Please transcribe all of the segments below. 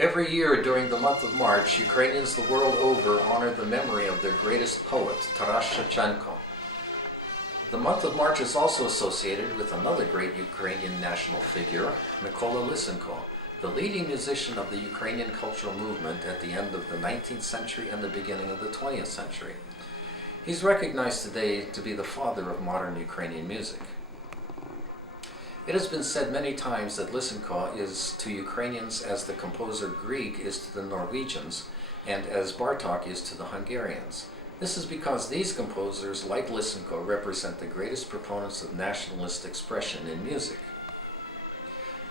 Every year during the month of March, Ukrainians the world over honor the memory of their greatest poet, Taras Shevchenko. The month of March is also associated with another great Ukrainian national figure, Mykola Lysenko, the leading musician of the Ukrainian cultural movement at the end of the 19th century and the beginning of the 20th century. He's recognized today to be the father of modern Ukrainian music. It has been said many times that Lysenko is to Ukrainians as the composer Grieg is to the Norwegians, and as Bartók is to the Hungarians. This is because these composers, like Lysenko, represent the greatest proponents of nationalist expression in music.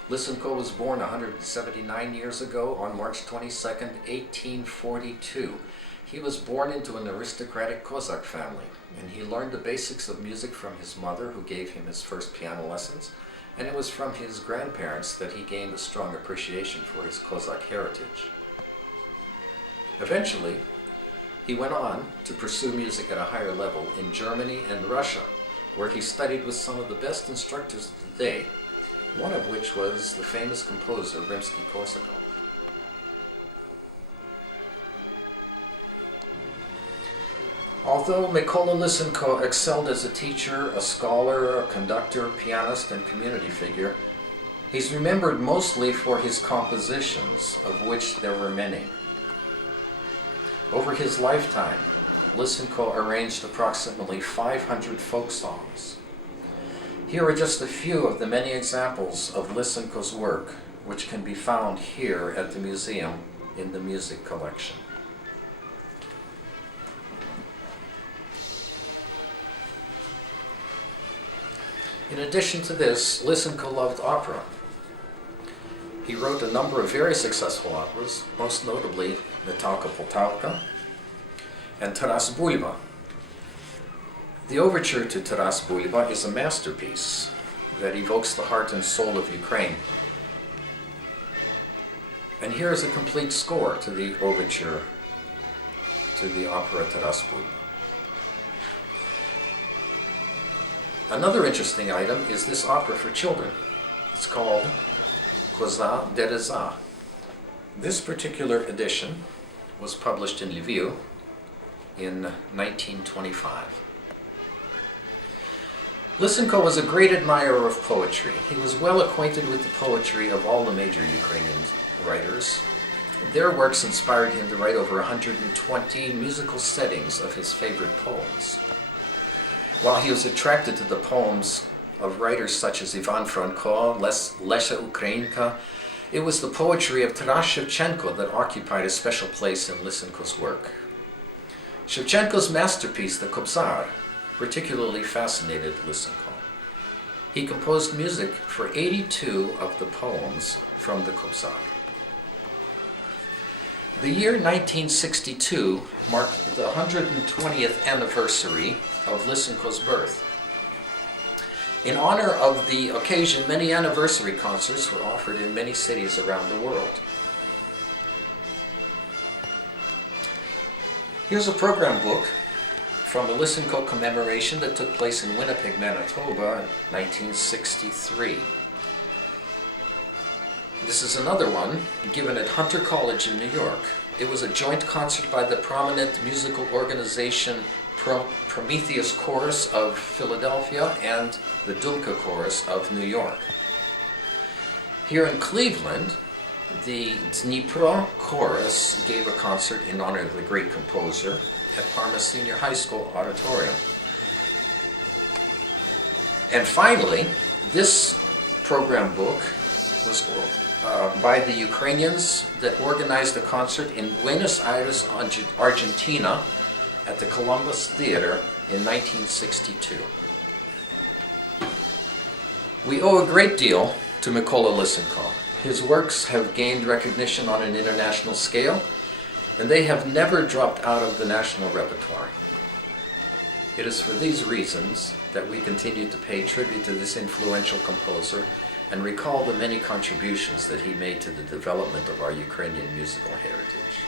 Lysenko was born 179 years ago on March 22, 1842. He was born into an aristocratic Cossack family, and he learned the basics of music from his mother, who gave him his first piano lessons, and it was from his grandparents that he gained a strong appreciation for his Cossack heritage. Eventually, he went on to pursue music at a higher level in Germany and Russia, where he studied with some of the best instructors of the day, one of which was the famous composer Rimsky-Korsakov. Although Mykola Lysenko excelled as a teacher, a scholar, a conductor, pianist, and community figure, he's remembered mostly for his compositions, of which there were many. Over his lifetime, Lysenko arranged approximately 500 folk songs. Here are just a few of the many examples of Lysenko's work, which can be found here at the museum in the music collection. In addition to this, Lysenko loved opera. He wrote a number of very successful operas, most notably Natalka Poltavka and Taras Bulba. The overture to Taras Bulba is a masterpiece that evokes the heart and soul of Ukraine. And here is a complete score to the overture to the opera Taras Bulba. Another interesting item is this opera for children. It's called Koza Dereza. This particular edition was published in Lviv in 1925. Lysenko was a great admirer of poetry. He was well acquainted with the poetry of all the major Ukrainian writers. Their works inspired him to write over 120 musical settings of his favorite poems. While he was attracted to the poems of writers such as Ivan Franko, Lesha Ukrainka, it was the poetry of Taras Shevchenko that occupied a special place in Lysenko's work. Shevchenko's masterpiece, the Kobzar, particularly fascinated Lysenko. He composed music for 82 of the poems from the Kobzar. The year 1962 marked the 120th anniversary of Lysenko's birth. In honor of the occasion, many anniversary concerts were offered in many cities around the world. Here's a program book from a Lysenko commemoration that took place in Winnipeg, Manitoba in 1963. This is another one given at Hunter College in New York. It was a joint concert by the prominent musical organization Prometheus Chorus of Philadelphia and the Dulka Chorus of New York. Here in Cleveland, the Dnipro Chorus gave a concert in honor of the great composer at Parma Senior High School Auditorium. And finally, this program book was by the Ukrainians that organized a concert in Buenos Aires, Argentina, at the Columbus Theater in 1962. We owe a great deal to Mykola Lysenko. His works have gained recognition on an international scale, and they have never dropped out of the national repertoire. It is for these reasons that we continue to pay tribute to this influential composer and recall the many contributions that he made to the development of our Ukrainian musical heritage.